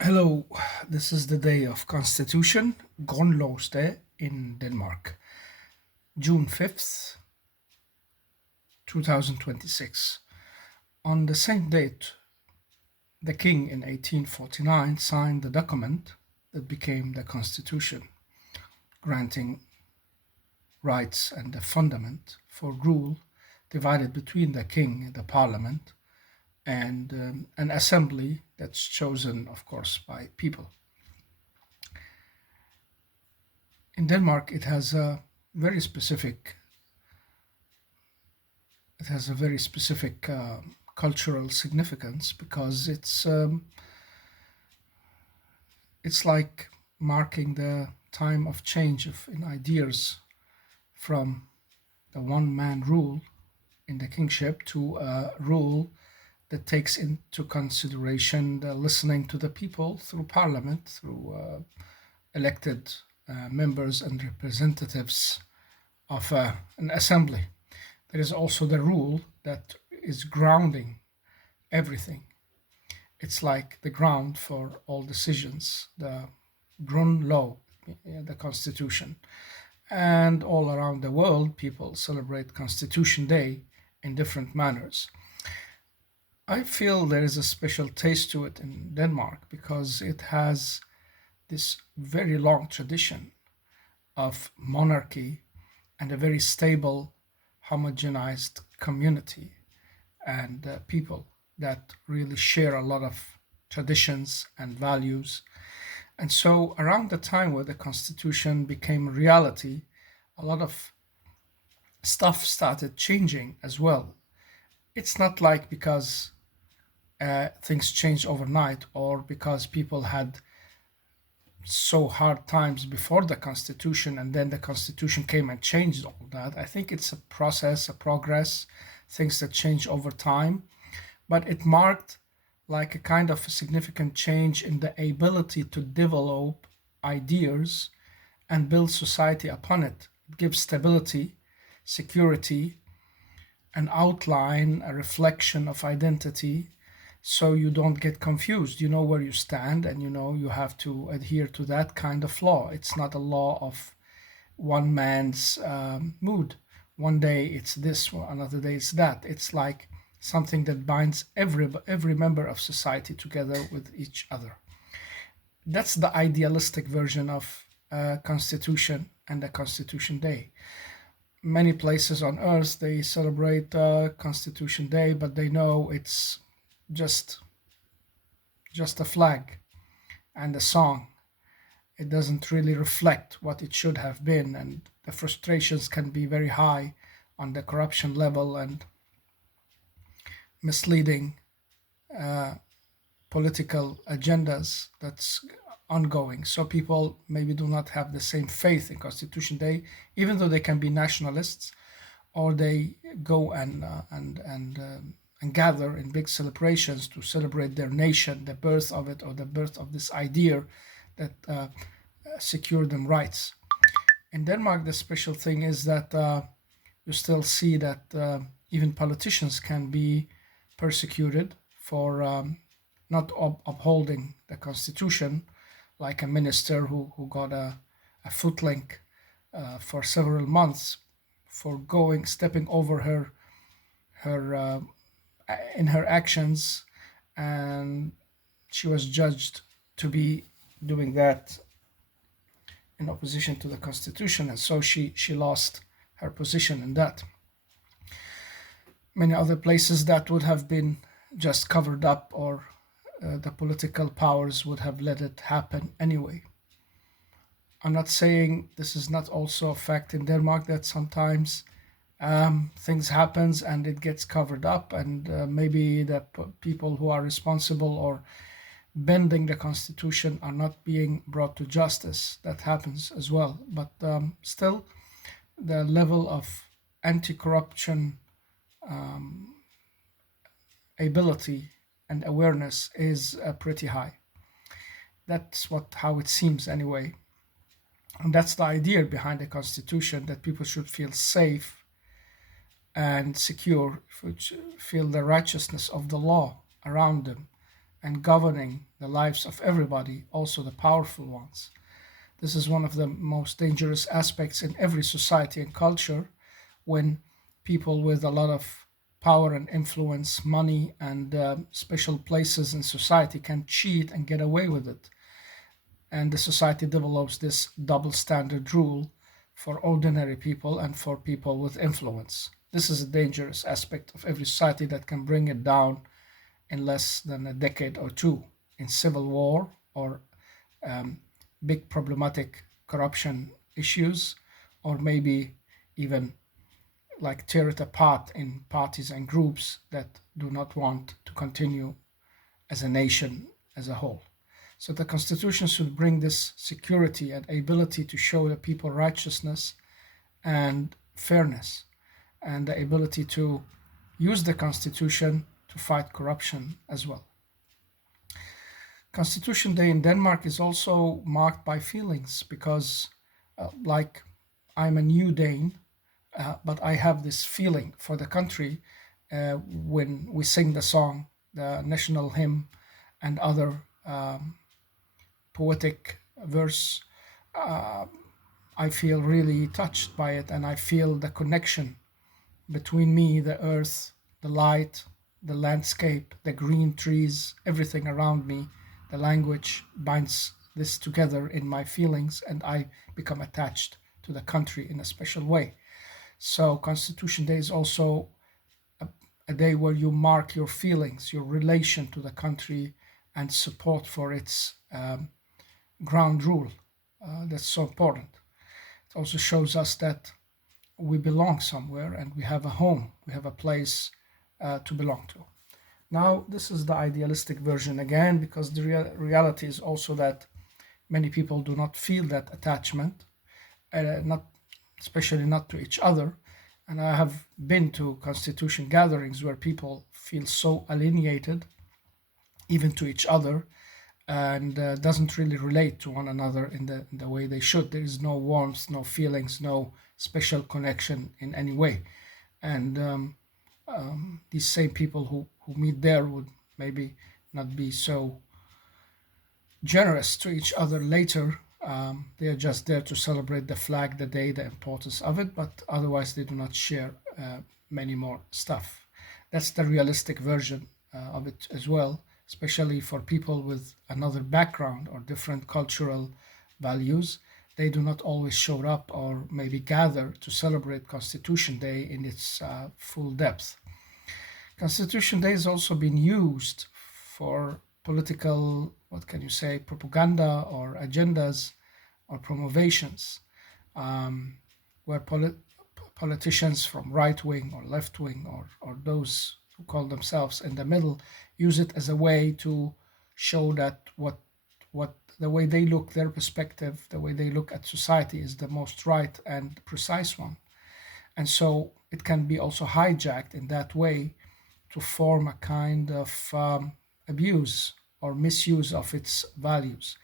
Hello, this is the day of Constitution, Grundlovsdag in Denmark, June 5th, 2026. On the same date, the king in 1849 signed the document that became the Constitution, granting rights and a fundament for rule divided between the king and the parliament and an assembly that's chosen, of course, by people. In Denmark, very specific it has a very specific cultural significance because it's like marking the time of change in ideas from the one man rule in the kingship to a rule that takes into consideration the listening to the people through parliament, through elected members and representatives of an assembly. There is also the rule that is grounding everything. It's like the ground for all decisions, the Grundlov, the Constitution. And all around the world, people celebrate Constitution Day in different manners. I feel there is a special taste to it in Denmark because it has this very long tradition of monarchy and a very stable, homogenized community and people that really share a lot of traditions and values. And so, around the time where the Constitution became reality, a lot of stuff started changing as well. It's not like because things changed overnight or because people had so hard times before the Constitution and then the Constitution came and changed all that. I think it's a process, a progress, things that change over time, but it marked like a kind of a significant change in the ability to develop ideas and build society upon it. It gives stability, security, an outline, a reflection of identity, so you don't get confused. You know where you stand, and you know you have to adhere to that kind of law. It's not a law of one man's mood. One day it's this, another day it's that. It's like something that binds every member of society together with each other. That's the idealistic version of Constitution and the Constitution Day. Many places on earth they celebrate Constitution Day, but they know it's just just a flag and a song. It doesn't really reflect what it should have been, and the frustrations can be very high on the corruption level and misleading uh, political agendas that's ongoing. So people maybe do not have the same faith in Constitution Day, even though they can be nationalists, or they go and gather in big celebrations to celebrate their nation, the birth of it, or the birth of this idea that secured them rights. In Denmark, the special thing is that you still see that even politicians can be persecuted for not upholding the constitution, like a minister who got a foot link for several months for stepping over her in her actions, and she was judged to be doing that in opposition to the constitution, and so she lost her position in that. Many other places that would have been just covered up, or the political powers would have let it happen anyway. I'm not saying this is not also a fact in Denmark that sometimes things happens and it gets covered up, and maybe the people who are responsible or bending the constitution are not being brought to justice. That happens as well, but still the level of anti-corruption ability and awareness is pretty high. That's what how it seems anyway, and that's the idea behind the constitution, that people should feel safe and secure, feel the righteousness of the law around them, and governing the lives of everybody, also the powerful ones. This is one of the most dangerous aspects in every society and culture, when people with a lot of power and influence, money, and special places in society can cheat and get away with it. And the society develops this double standard rule for ordinary people and for people with influence. This is a dangerous aspect of every society that can bring it down in less than a decade or two in civil war or big problematic corruption issues, or maybe even like tear it apart in parties and groups that do not want to continue as a nation as a whole. So the Constitution should bring this security and ability to show the people righteousness and fairness, and the ability to use the Constitution to fight corruption as well. Constitution Day in Denmark is also marked by feelings because, like, I'm a new Dane, but I have this feeling for the country when we sing the song, the national hymn, and other poetic verse. I feel really touched by it, and I feel the connection between me, the earth, the light, the landscape, the green trees, everything around me. The language binds this together in my feelings, and I become attached to the country in a special way. So, Constitution Day is also a day where you mark your feelings, your relation to the country, and support for its ground rule. That's so important. It also shows us that we belong somewhere and we have a home, we have a place to belong to. Now, this is the idealistic version again, because the reality is also that many people do not feel that attachment, not especially not to each other. And I have been to constitution gatherings where people feel so alienated, even to each other, and doesn't really relate to one another in the way they should. There is no warmth, no feelings, no special connection in any way. And these same people who meet there would maybe not be so generous to each other later. They are just there to celebrate the flag, the day, the importance of it, but otherwise they do not share many more stuff. That's the realistic version of it as well, especially for people with another background or different cultural values. They do not always show up or maybe gather to celebrate Constitution Day in its full depth. Constitution Day has also been used for political, what can you say, propaganda or agendas or promotions, where politicians from right wing or left wing, or those who call themselves in the middle, use it as a way to show that what the way they look, their perspective, the way they look at society is the most right and precise one. And so it can be also hijacked in that way to form a kind of abuse or misuse of its values.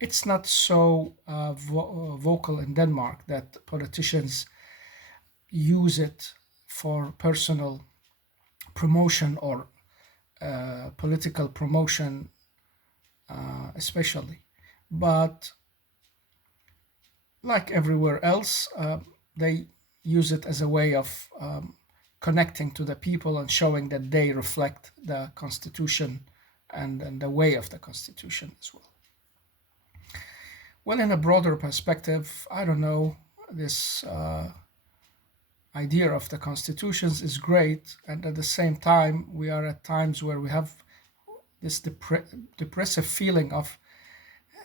It's not so vocal in Denmark that politicians use it for personal promotion or political promotion, especially. But like everywhere else, they use it as a way of connecting to the people and showing that they reflect the Constitution and the way of the Constitution as well. Well, in a broader perspective, I don't know, this idea of the constitutions is great, and at the same time, we are at times where we have this depressive feeling of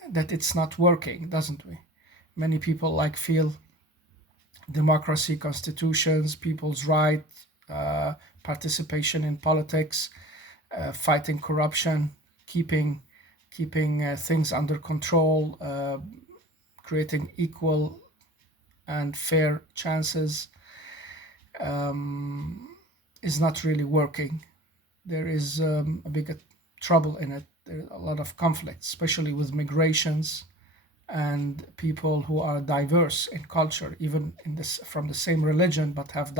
that it's not working, doesn't we? Many people like feel democracy, constitutions, people's right, participation in politics, fighting corruption, keeping things under control, creating equal and fair chances, is not really working. There is a big trouble in it. There are a lot of conflicts, especially with migrations and people who are diverse in culture, even in this from the same religion, but have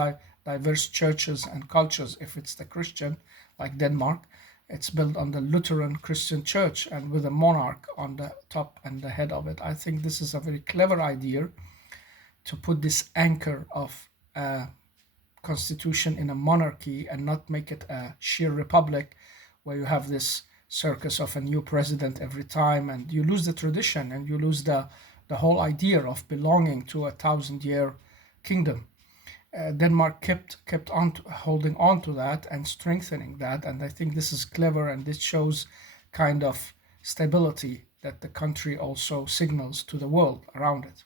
diverse churches and cultures. If it's the Christian, like Denmark, It's built on the Lutheran Christian Church and with a monarch on the top and the head of it. I think this is a very clever idea to put this anchor of a constitution in a monarchy and not make it a sheer republic where you have this circus of a new president every time, and you lose the tradition and you lose the whole idea of belonging to a 1,000 year kingdom. Denmark kept on holding on to that and strengthening that, and I think this is clever, and this shows kind of stability that the country also signals to the world around it.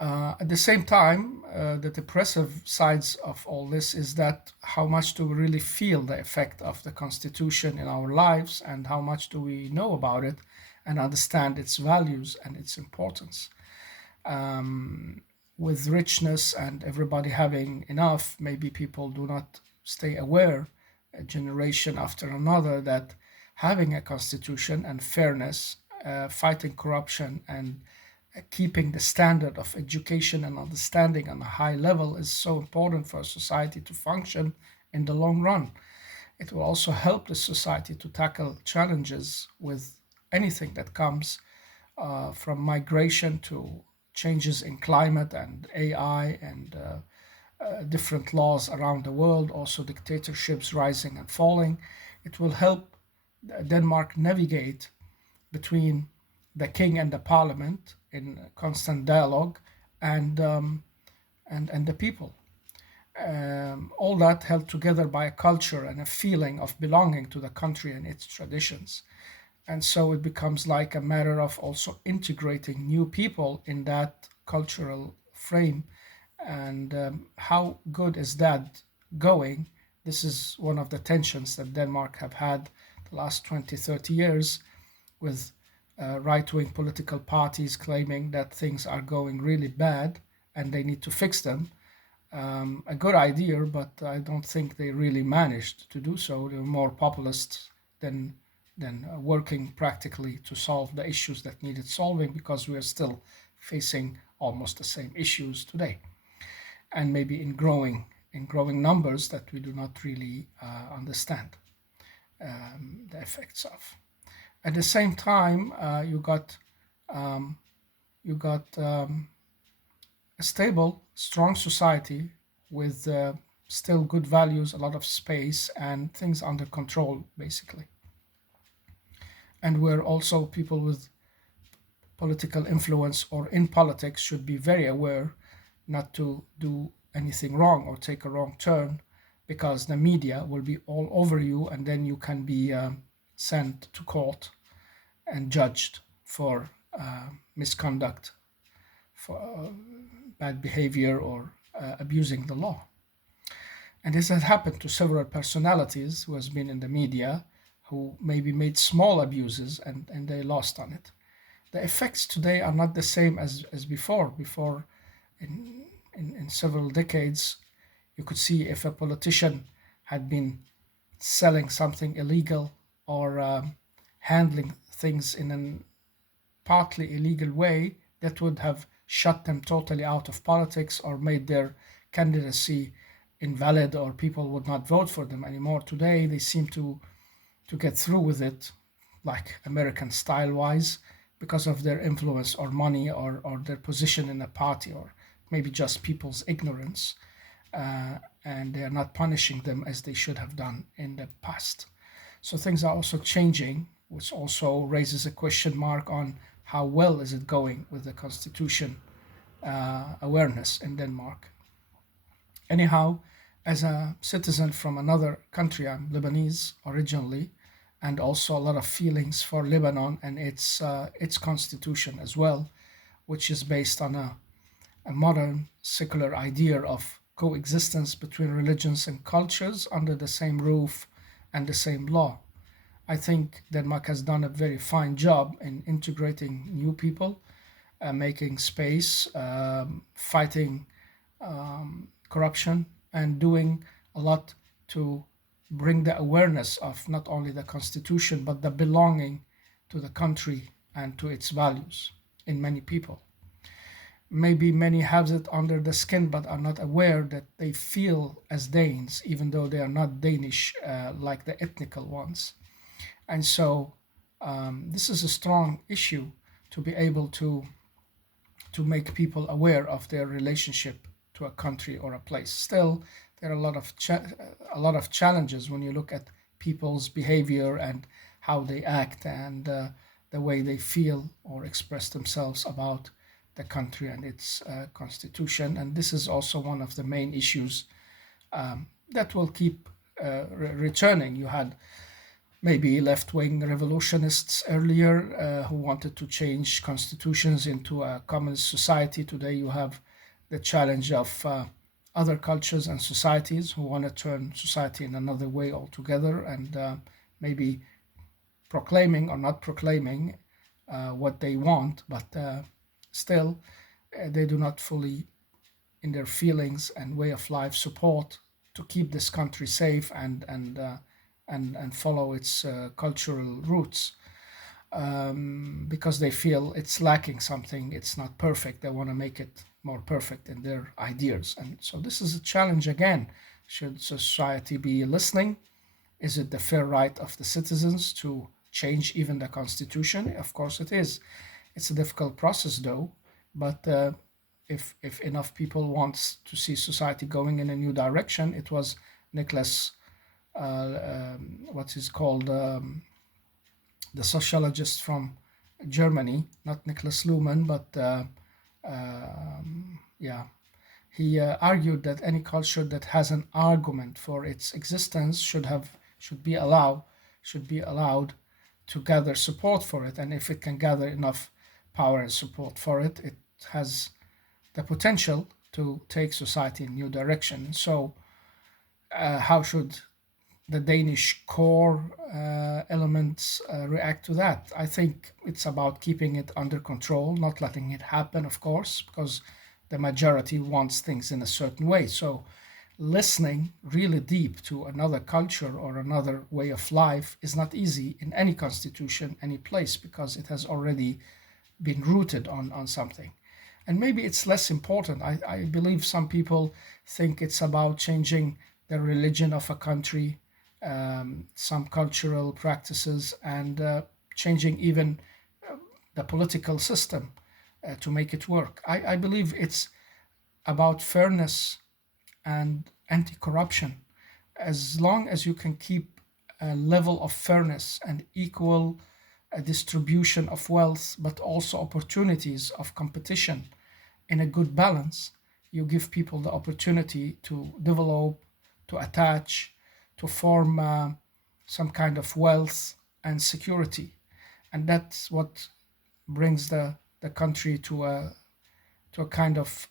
At the same time, the depressive sides of all this is that how much do we really feel the effect of the Constitution in our lives, and how much do we know about it and understand its values and its importance. With richness and everybody having enough, maybe people do not stay aware, a generation after another, that having a constitution and fairness, fighting corruption, and keeping the standard of education and understanding on a high level is so important for a society to function in the long run. It will also help the society to tackle challenges with anything that comes, from migration to changes in climate and AI and different laws around the world, also dictatorships rising and falling. It will help Denmark navigate between the king and the parliament in constant dialogue, and and the people. All that held together by a culture and a feeling of belonging to the country and its traditions. And so it becomes like a matter of also integrating new people in that cultural frame. And how good is that going? This is one of the tensions that Denmark have had the last 20, 30 years, with right-wing political parties claiming that things are going really bad and they need to fix them. A good idea, but I don't think they really managed to do so. They were more populist than working practically to solve the issues that needed solving, because we are still facing almost the same issues today, and maybe in growing numbers that we do not really understand the effects of. At the same time, you got a stable, strong society with still good values, a lot of space, and things under control, basically. And where also people with political influence or in politics should be very aware not to do anything wrong or take a wrong turn, because the media will be all over you, and then you can be sent to court and judged for misconduct, for bad behavior, or abusing the law. And this has happened to several personalities who has been in the media, who maybe made small abuses, and they lost on it. The effects today are not the same as before. Before, in several decades, you could see if a politician had been selling something illegal, or handling things in a partly illegal way, that would have shut them totally out of politics or made their candidacy invalid, or people would not vote for them anymore. Today, they seem to get through with it, like American style wise, because of their influence or money, or their position in a party, or maybe just people's ignorance. And they are not punishing them as they should have done in the past. So things are also changing, which also raises a question mark on how well is it going with the constitution awareness in Denmark. Anyhow, as a citizen from another country, I'm Lebanese originally, and also a lot of feelings for Lebanon and its constitution as well, which is based on a modern secular idea of coexistence between religions and cultures under the same roof and the same law. I think Denmark has done a very fine job in integrating new people, making space, fighting corruption, and doing a lot to bring the awareness of not only the constitution but the belonging to the country and to its values in many people. maybe many have it under the skin but are not aware that they feel as Danes, even though they are not Danish like the ethnical ones. And so this is a strong issue to be able to make people aware of their relationship to a country or a place. Still, there are a lot of challenges when you look at people's behavior and how they act and the way they feel or express themselves about the country and its constitution. And this is also one of the main issues that will keep returning. You had maybe left-wing revolutionists earlier who wanted to change constitutions into a communist society. Today you have the challenge of other cultures and societies who want to turn society in another way altogether, and maybe proclaiming or not proclaiming what they want, but still they do not fully, in their feelings and way of life, support to keep this country safe and follow its cultural roots, because they feel it's lacking something, it's not perfect. They want to make it more perfect in their ideas. And so this is a challenge again. Should society be listening? Is it the fair right of the citizens to change even the constitution? Of course it is. It's a difficult process though, but if enough people want to see society going in a new direction, it was Nicholas, what is called the sociologist from Germany, not Niklas Luhmann, but yeah, he argued that any culture that has an argument for its existence should be allowed to gather support for it, and if it can gather enough power and support for it, it has the potential to take society in a new direction. So, how should the Danish core elements react to that? I think it's about keeping it under control, not letting it happen, of course, because the majority wants things in a certain way. So listening really deep to another culture or another way of life is not easy in any constitution, any place, because it has already been rooted on something. And maybe it's less important. I believe some people think it's about changing the religion of a country, some cultural practices, and changing even the political system to make it work. I believe it's about fairness and anti-corruption. As long as you can keep a level of fairness and equal distribution of wealth, but also opportunities of competition in a good balance, you give people the opportunity to develop, to attach, to form some kind of wealth and security. And that's what brings the country to a kind of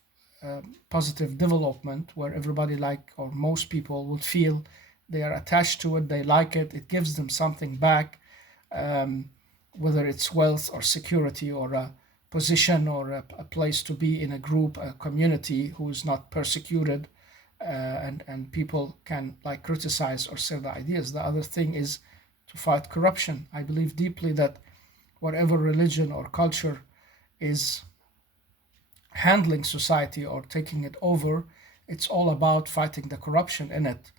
positive development where everybody, like, or most people, would feel they are attached to it, they like it, it gives them something back, um, whether it's wealth or security or a position or a place to be in a group, a community who is not persecuted, and people can like criticize or say the ideas. The other thing is to fight corruption. I believe deeply that whatever religion or culture is handling society or taking it over, it's all about fighting the corruption in it.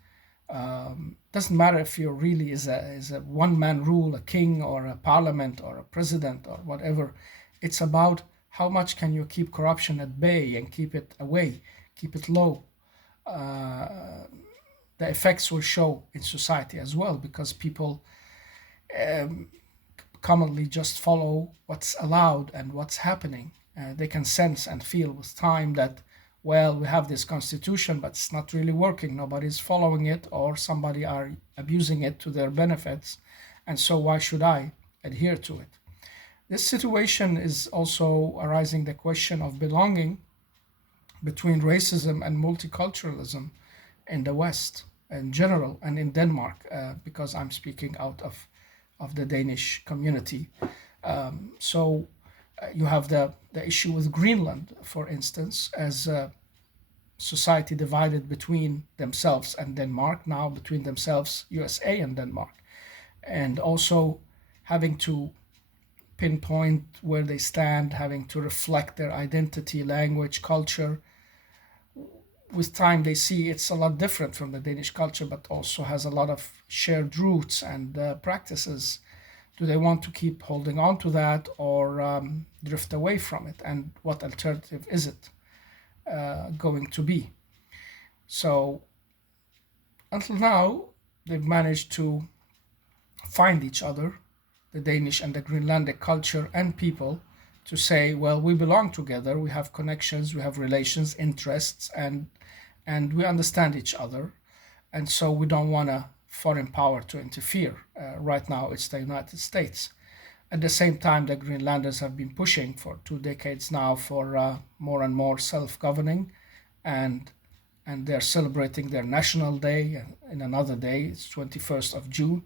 Doesn't matter if you're really is a one man rule, a king or a parliament or a president or whatever. It's about how much can you keep corruption at bay and keep it away, keep it low. Uh, the effects will show in society as well, because people um, commonly just follow what's allowed and what's happening. They can sense and feel with time that, well, we have this constitution, but it's not really working. Nobody's following it, or somebody are abusing it to their benefits. And so why should I adhere to it? This situation is also arising the question of belonging between racism and multiculturalism in the West in general and in Denmark, because I'm speaking out of the Danish community. So you have the issue with Greenland, for instance, as a society divided between themselves and Denmark, now between themselves, USA and Denmark, and also having to pinpoint where they stand, having to reflect their identity, language, culture. With time, they see it's a lot different from the Danish culture, but also has a lot of shared roots and practices. Do they want to keep holding on to that, or drift away from it? And what alternative is it going to be? So until now, they've managed to find each other, the Danish and the Greenlandic culture and people, to say, well, we belong together, we have connections, we have relations, interests, and we understand each other, and so we don't want a foreign power to interfere. Right now, it's the United States. At the same time, the Greenlanders have been pushing for 2 decades now for more and more self-governing, and they're celebrating their national day in another day. It's 21st of June,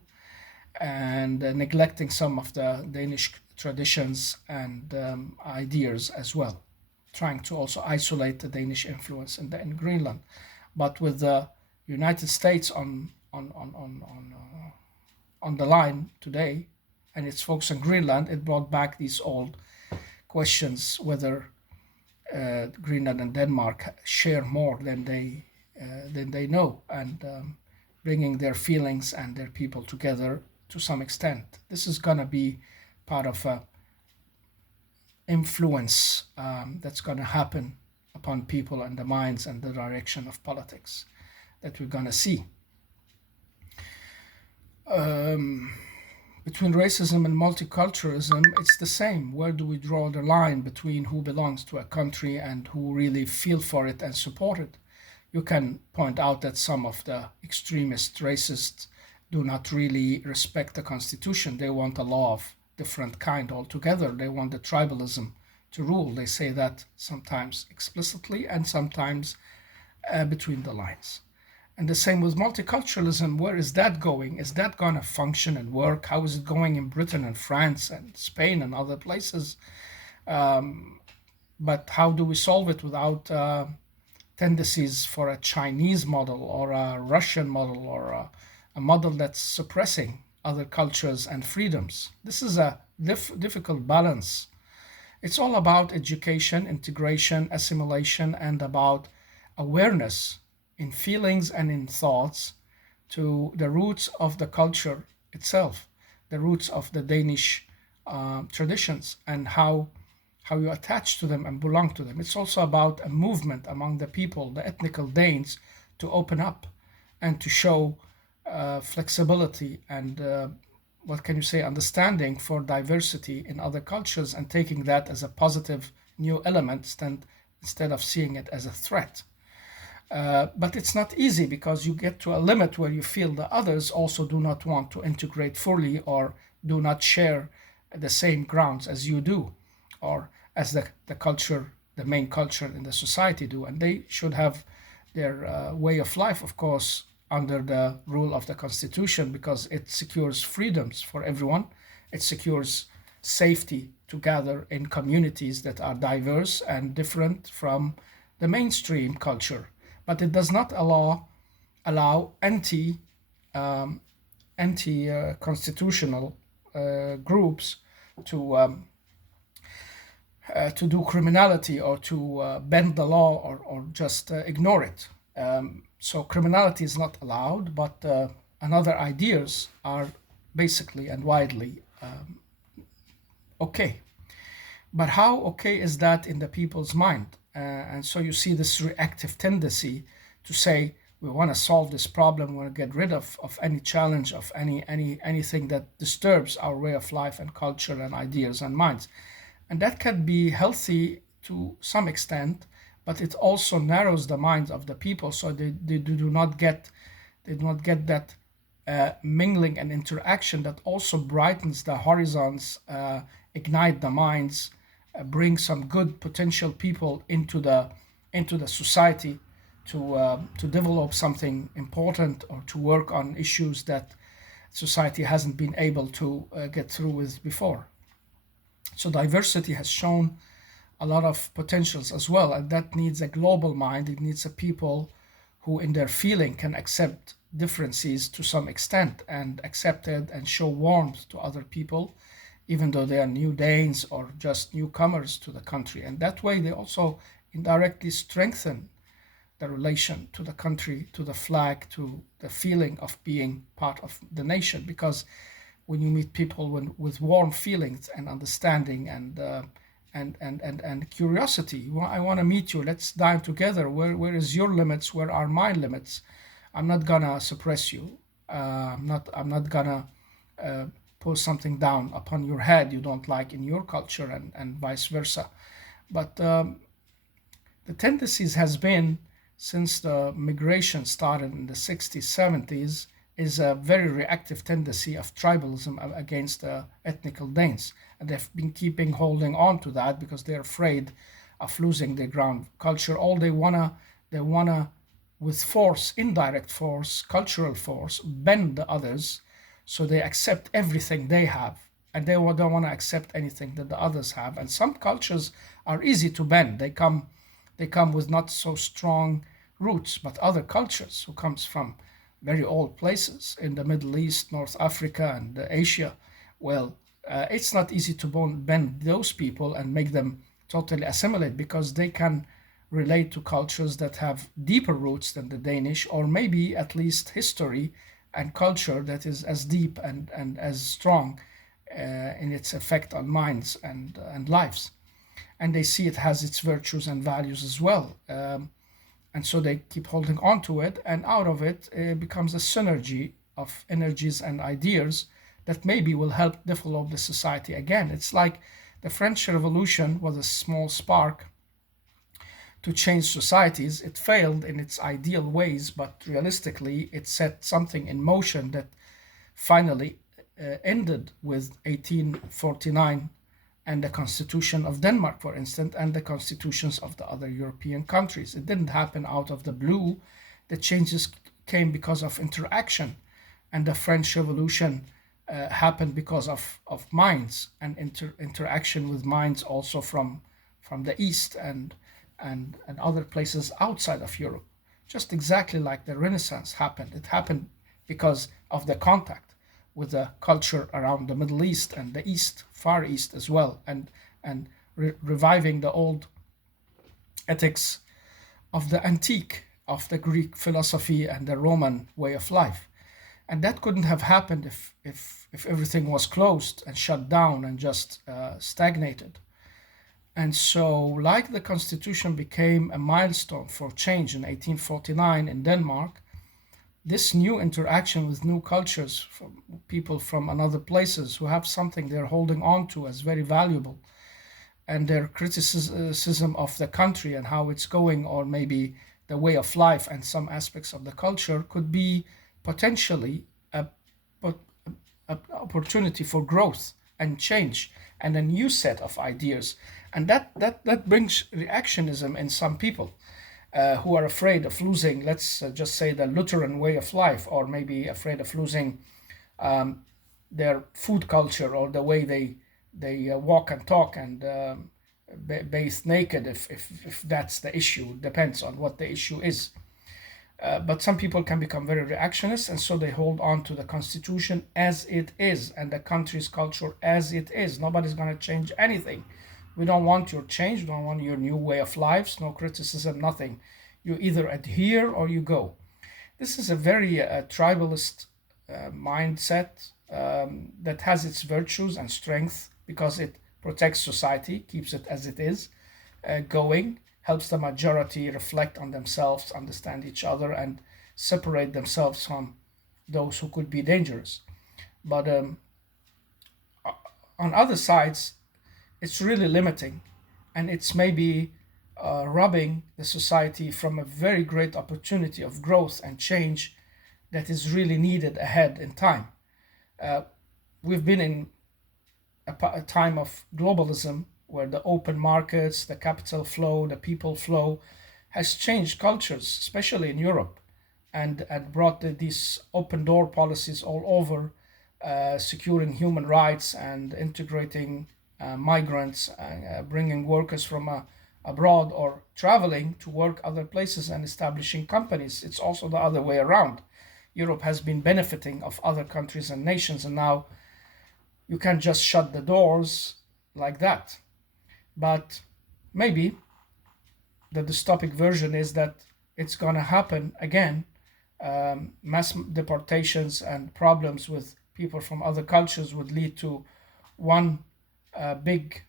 and neglecting some of the Danish traditions and ideas as well, trying to also isolate the Danish influence in Greenland. But with the United States on the line today, and its focus on Greenland, it brought back these old questions whether Greenland and Denmark share more than they know, and bringing their feelings and their people together to some extent. This is gonna be part of a influence that's gonna happen upon people and the minds and the direction of politics that we're gonna see. Um, Between racism and multiculturalism, it's the same. Where do we draw the line between who belongs to a country and who really feel for it and support it? You can point out that some of the extremist racists do not really respect the constitution. They want a law of different kind altogether. They want the tribalism to rule. They say that sometimes explicitly and sometimes between the lines. And the same with multiculturalism. Where is that going? Is that going to function and work? How is it going in Britain and France and Spain and other places? But how do we solve it without tendencies for a Chinese model or a Russian model or a model that's suppressing other cultures and freedoms? This is a difficult balance. It's all about education, integration, assimilation, and about awareness in feelings and in thoughts to the roots of the culture itself, the roots of the Danish traditions, and how you attach to them and belong to them. It's also about a movement among the people, the ethnical Danes, to open up and to show flexibility and what can you say, understanding for diversity in other cultures, and taking that as a positive new element instead of seeing it as a threat. But it's not easy, because you get to a limit where you feel the others also do not want to integrate fully, or do not share the same grounds as you do, or as the culture, the main culture in the society do. And they should have their way of life, of course, under the rule of the constitution, because it secures freedoms for everyone. It secures safety to gather in communities that are diverse and different from the mainstream culture. But it does not allow anti constitutional groups to do criminality, or to bend the law, or just ignore it. So criminality is not allowed, but another ideas are basically and widely okay. But how okay is that in the people's mind? And so you see this reactive tendency to say, we want to solve this problem, we want to get rid of any challenge, of anything that disturbs our way of life and culture and ideas and minds. And that can be healthy to some extent, but it also narrows the minds of the people, so they do not get that mingling and interaction that also brightens the horizons, ignite the minds, bring some good potential people into the society to develop something important, or to work on issues that society hasn't been able to get through with before. So diversity has shown a lot of potentials as well, and that needs a global mind. It needs a people who in their feeling can accept differences to some extent, and accept it and show warmth to other people, even though they are new Danes or just newcomers to the country. And that way, they also indirectly strengthen the relation to the country, to the flag, to the feeling of being part of the nation. Because when you meet people with warm feelings and understanding and curiosity, I want to meet you. Let's dive together. Where is your limits? Where are my limits? I'm not gonna suppress you. I'm not gonna uh, put something down upon your head you don't like in your culture, and vice versa. But the tendencies has been since the migration started in the 60s, 70s, is a very reactive tendency of tribalism against the ethnical Danes. And they've been keeping holding on to that because they're afraid of losing their ground culture. All they wanna with force, indirect force, cultural force, bend the others so they accept everything they have and they don't want to accept anything that the others have. And some cultures are easy to bend. They come with not so strong roots, but other cultures who comes from very old places in the Middle East, North Africa, and Asia, well, it's not easy to bend those people and make them totally assimilate because they can relate to cultures that have deeper roots than the Danish, or maybe at least history and culture that is as deep and as strong in its effect on minds and lives. And they see it has its virtues and values as well. And so they keep holding on to it, and out of it becomes a synergy of energies and ideas that maybe will help develop the society again. It's like the French Revolution was a small spark to change societies. It failed in its ideal ways, but realistically, it set something in motion that finally ended with 1849 and the Constitution of Denmark, for instance, and the constitutions of the other European countries. It didn't happen out of the blue. The changes came because of interaction, and the French Revolution happened because of minds and interaction with minds also from the East and other places outside of Europe. Just exactly like the Renaissance happened. It happened because of the contact with the culture around the Middle East and the East, Far East as well, and reviving the old ethics of the antique, of the Greek philosophy and the Roman way of life. And that couldn't have happened if everything was closed and shut down and just stagnated. And so, like the Constitution became a milestone for change in 1849 in Denmark, this new interaction with new cultures, from people from another places who have something they're holding on to as very valuable, and their criticism of the country and how it's going, or maybe the way of life and some aspects of the culture, could be potentially an opportunity for growth and change and a new set of ideas. And that brings reactionism in some people who are afraid of losing, let's just say, the Lutheran way of life, or maybe afraid of losing their food culture, or the way they walk and talk and bathe naked, if that's the issue. Depends on what the issue is. But some people can become very reactionist, and so they hold on to the constitution as it is and the country's culture as it is. Nobody's going to change anything. We don't want your change. We don't want your new way of life. No criticism, nothing. You either adhere or you go. This is a very tribalist mindset that has its virtues and strength because it protects society, keeps it as it is, going, helps the majority reflect on themselves, understand each other, and separate themselves from those who could be dangerous. But on other sides, it's really limiting, and it's maybe robbing the society from a very great opportunity of growth and change that is really needed ahead in time. Uh, we've been in a time of globalism where the open markets, the capital flow, the people flow has changed cultures, especially in Europe, and brought these open door policies all over, securing human rights and integrating migrants, bringing workers from abroad or traveling to work other places and establishing companies. It's also the other way around. Europe has been benefiting of other countries and nations, and now You can't just shut the doors like that. But maybe the dystopic version is that it's going to happen again. Mass deportations and problems with people from other cultures would lead to one big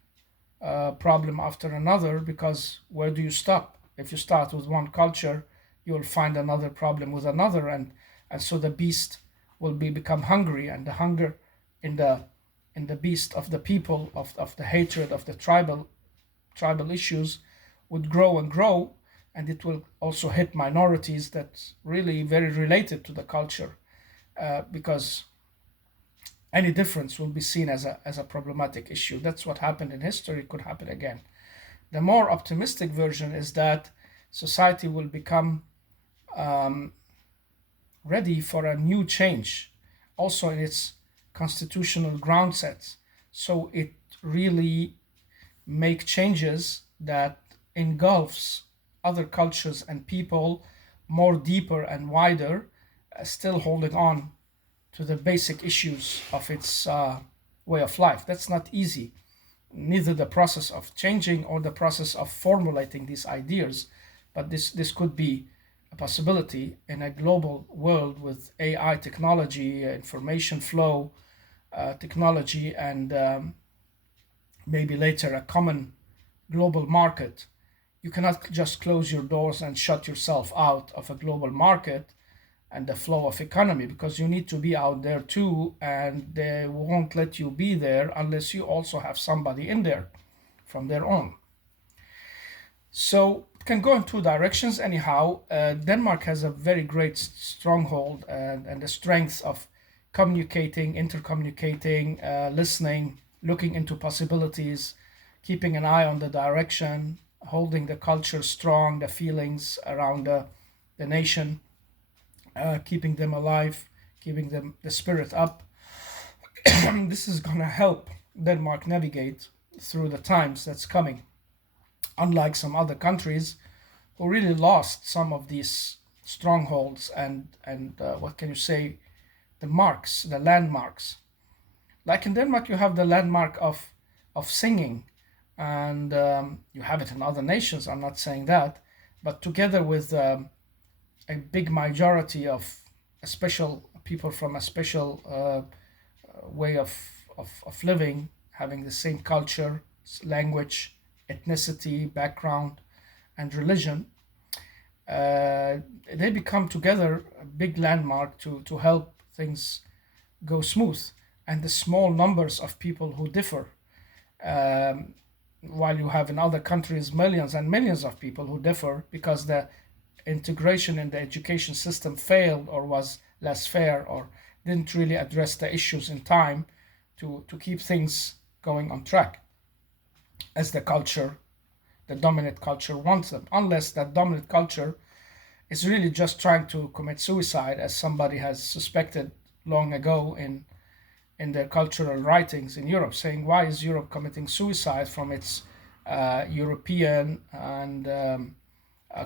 problem after another, because where do you stop? If you start with one culture, you will find another problem with another, and so the beast will become hungry, and the hunger in the beast of the people, of the hatred of the tribal issues would grow and grow, and it will also hit minorities that's really very related to the culture, because any difference will be seen as a problematic issue. That's what happened in history, could happen again. The more optimistic version is that society will become ready for a new change, also in its constitutional ground sets. So it really make changes that engulfs other cultures and people more deeper and wider, still holding on to the basic issues of its way of life. That's not easy, neither the process of changing or the process of formulating these ideas, but this could be a possibility in a global world with AI technology, information flow technology, and maybe later a common global market. You cannot just close your doors and shut yourself out of a global market and the flow of economy, because you need to be out there too, and they won't let you be there unless you also have somebody in there from their own. So it can go in two directions. Anyhow, Denmark has a very great stronghold and the strength of communicating, intercommunicating, listening, looking into possibilities, keeping an eye on the direction, holding the culture strong, the feelings around the nation, keeping them alive, keeping them the spirit up. This is going to help Denmark navigate through the times that's coming. Unlike some other countries who really lost some of these strongholds and what can you say, the marks, the landmarks. Like in Denmark, you have the landmark of singing, and you have it in other nations. I'm not saying that, but together with a big majority of a special people from a special way of living, having the same culture, language, ethnicity, background, and religion, uh, they become together a big landmark to help things go smooth. And the small numbers of people who differ, um, while you have in other countries millions and millions of people who differ because the integration in the education system failed or was less fair or didn't really address the issues in time to keep things going on track as the culture, the dominant culture wants them, unless that dominant culture is really just trying to commit suicide, as somebody has suspected long ago in their cultural writings in Europe, saying, why is Europe committing suicide from its European and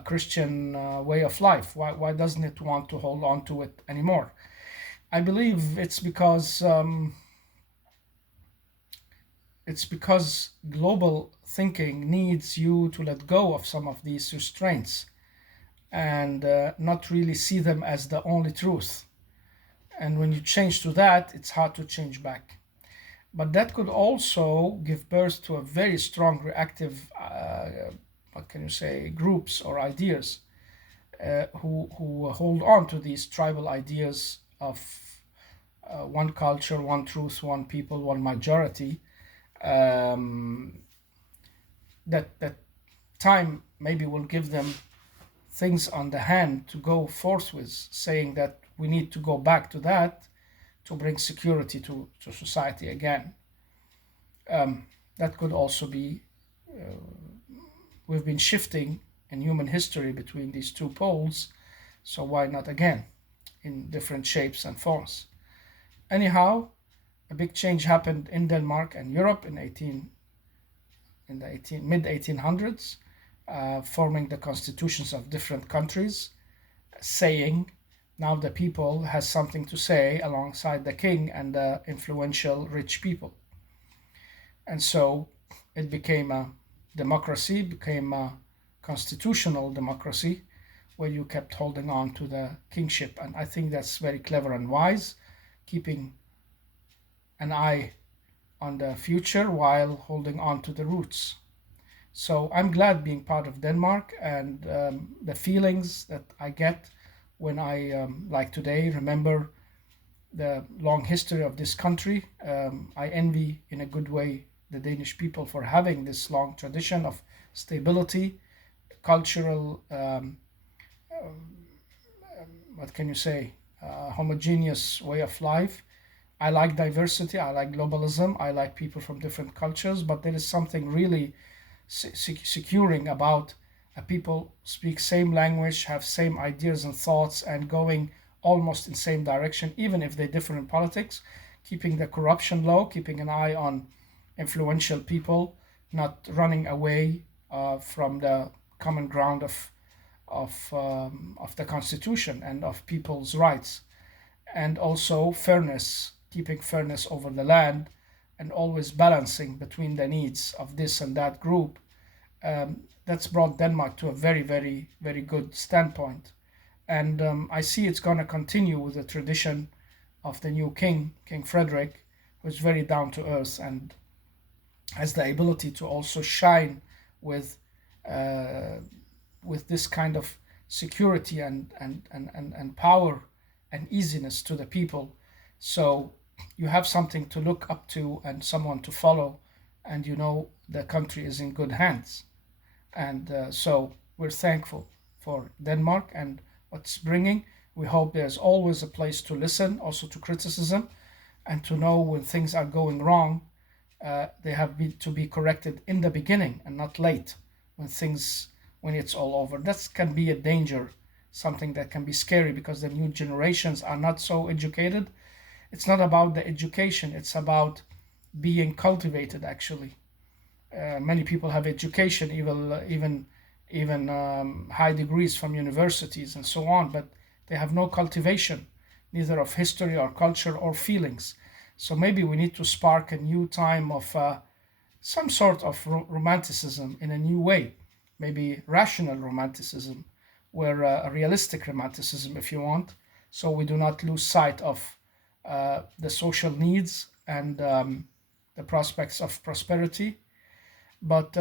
Christian way of life? Why doesn't it want to hold on to it anymore? I believe it's because global thinking needs you to let go of some of these restraints and not really see them as the only truth. And when you change to that, it's hard to change back. But that could also give birth to a very strong reactive, what can you say, groups or ideas who hold on to these tribal ideas of one culture, one truth, one people, one majority. Um, that time maybe will give them things on the hand to go forth with, saying that we need to go back to that to bring security to society again. That could also be, we've been shifting in human history between these two poles, so why not again in different shapes and forms? Anyhow, a big change happened in Denmark and Europe in the mid 1800s, forming the constitutions of different countries, saying Now the people has something to say alongside the king and the influential rich people. And so it became a democracy, became a constitutional democracy where you kept holding on to the kingship. And I think that's very clever and wise, keeping an eye on the future while holding on to the roots. So I'm glad being part of Denmark, and the feelings that I get when I, like today, remember the long history of this country. I envy, in a good way, the Danish people for having this long tradition of stability, cultural, what can you say, homogeneous way of life. I like diversity, I like globalism, I like people from different cultures, but there is something really securing about people speak same language, have same ideas and thoughts, and going almost in same direction, even if they differ in politics, keeping the corruption low, keeping an eye on influential people, not running away from the common ground of the constitution and of people's rights, and also fairness, keeping fairness over the land, and always balancing between the needs of this and that group. That's brought Denmark to a very, very, very good standpoint. And I see it's going to continue with the tradition of the new king, King Frederick, who's very down to earth and has the ability to also shine with uh, with this kind of security and power and easiness to the people. So you have something to look up to and someone to follow, and you know the country is in good hands. And so we're thankful for Denmark and what's bringing. We hope there's always a place to listen, also to criticism, and to know when things are going wrong. They have to be corrected in the beginning and not late, when things when it's all over. That can be a danger, something that can be scary because the new generations are not so educated. It's not about the education; it's about being cultivated. Actually, many people have education, even high degrees from universities and so on, but they have no cultivation, neither of history or culture or feelings. So maybe we need to spark a new time of some sort of romanticism in a new way, maybe rational romanticism, where a realistic romanticism, if you want, so we do not lose sight of the social needs and the prospects of prosperity, but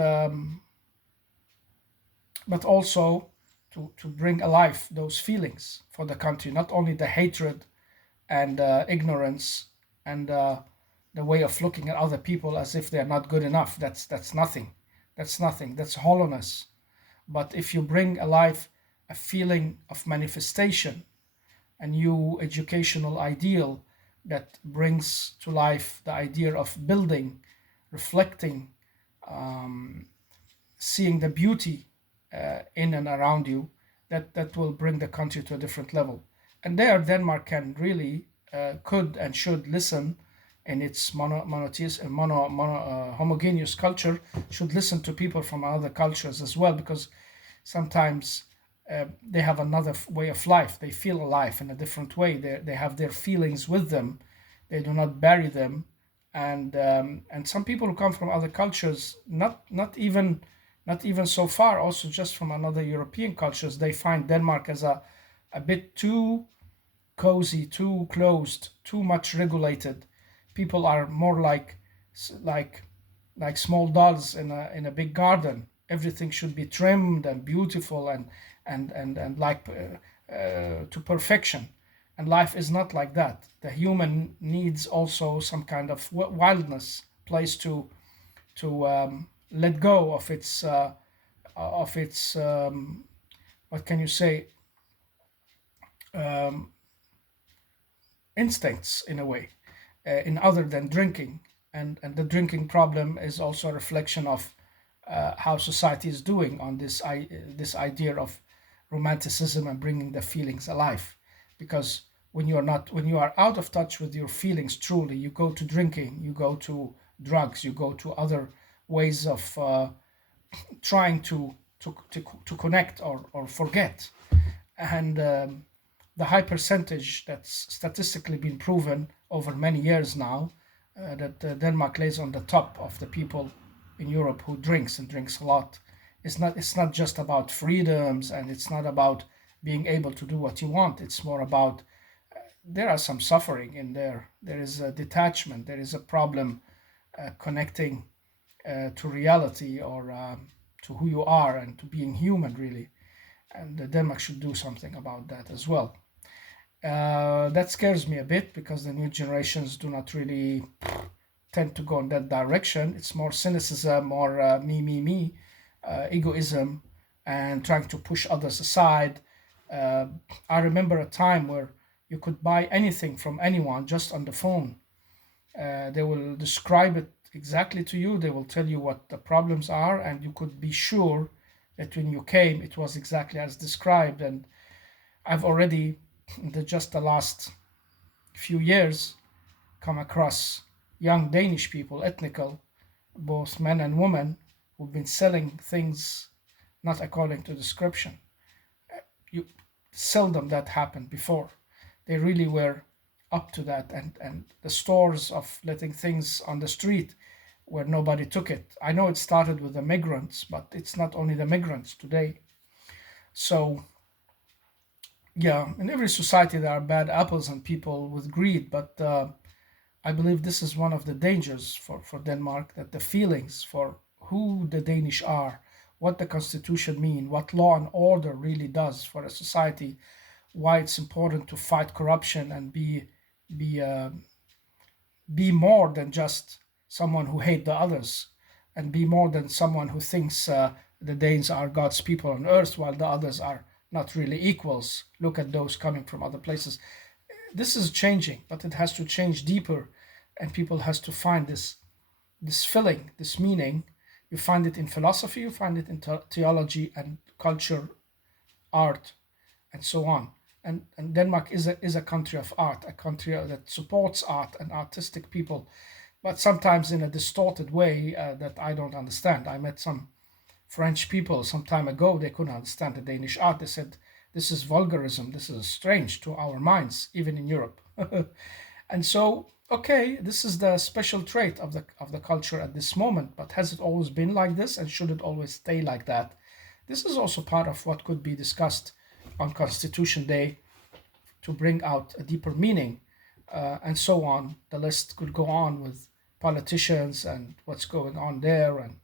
but also to bring alive those feelings for the country, not only the hatred and ignorance and the way of looking at other people as if they're not good enough. That's nothing. That's nothing. That's hollowness. But if you bring alive a feeling of manifestation, a new educational ideal that brings to life the idea of building, reflecting, seeing the beauty in and around you, that will bring the country to a different level. And there, Denmark can really could and should listen in its monotheist and homogeneous culture, should listen to people from other cultures as well, because sometimes they have another way of life. They feel alive in a different way. They have their feelings with them. They do not bury them. And some people who come from other cultures, not even so far, also just from another European cultures, they find Denmark as a bit too cozy, too closed, too much regulated. People are more like like small dolls in a big garden. Everything should be trimmed and beautiful and like to perfection. And life is not like that. The human needs also some kind of wildness, place to let go of its what can you say, instincts in a way, in other than drinking. And the drinking problem is also a reflection of how society is doing on this idea of romanticism and bringing the feelings alive. Because when you are out of touch with your feelings truly, you go to drinking, you go to drugs, you go to other ways of trying to connect or forget. And the high percentage that's statistically been proven over many years now, that Denmark lays on the top of the people in Europe who drinks and drinks a lot. It's not just about freedoms, and it's not about being able to do what you want. It's more about there are some suffering in there. There is a detachment. There is a problem connecting to reality, or to who you are and to being human, really. And Denmark should do something about that as well. That scares me a bit because the new generations do not really tend to go in that direction. It's more cynicism, more me, egoism, and trying to push others aside. Uh, I remember a time where you could buy anything from anyone just on the phone. They will describe it exactly to you. They will tell you what the problems are, and you could be sure that when you came, it was exactly as described. And I've already, in just the last few years, come across young Danish people, ethnical, both men and women, who've been selling things not according to description. You seldom that happened before. They really were up to that, and the stores of letting things on the street where nobody took it. I know it started with the migrants, but it's not only the migrants today. So yeah, in every society there are bad apples and people with greed, but I believe this is one of the dangers for Denmark, that the feelings for who the Danish are, what the constitution mean, what law and order really does for a society, why it's important to fight corruption and be be more than just someone who hate the others, and be more than someone who thinks the Danes are God's people on earth while the others are not really equals. Look at those coming from other places. This is changing, but it has to change deeper, and people has to find this filling, this meaning. You find it in philosophy, you find it in theology and culture, art, and so on. And Denmark is a country of art, a country that supports art and artistic people, but sometimes in a distorted way that I don't understand. I met some French people some time ago. They couldn't understand the Danish art. They said, "This is vulgarism. This is strange to our minds, even in Europe." And so, okay, this is the special trait of the culture at this moment. But has it always been like this, and should it always stay like that? This is also part of what could be discussed on Constitution Day to bring out a deeper meaning, and so on. The list could go on with politicians and what's going on there, and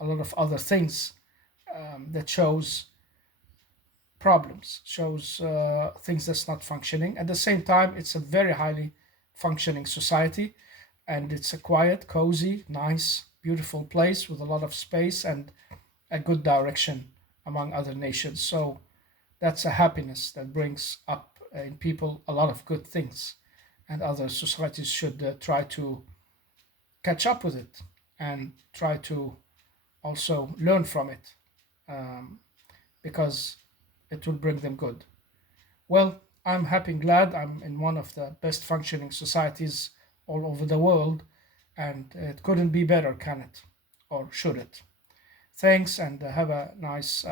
a lot of other things that shows problems, shows things that's not functioning. At the same time, it's a very highly functioning society, and it's a quiet, cozy, nice, beautiful place with a lot of space and a good direction among other nations. So that's a happiness that brings up in people a lot of good things, and other societies should try to catch up with it and try to also learn from it, um, because it will bring them good. Well, I'm happy and glad I'm in one of the best functioning societies all over the world, and it couldn't be better, can it? Or should it? Thanks, and have a nice,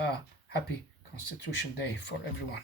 happy Constitution Day for everyone.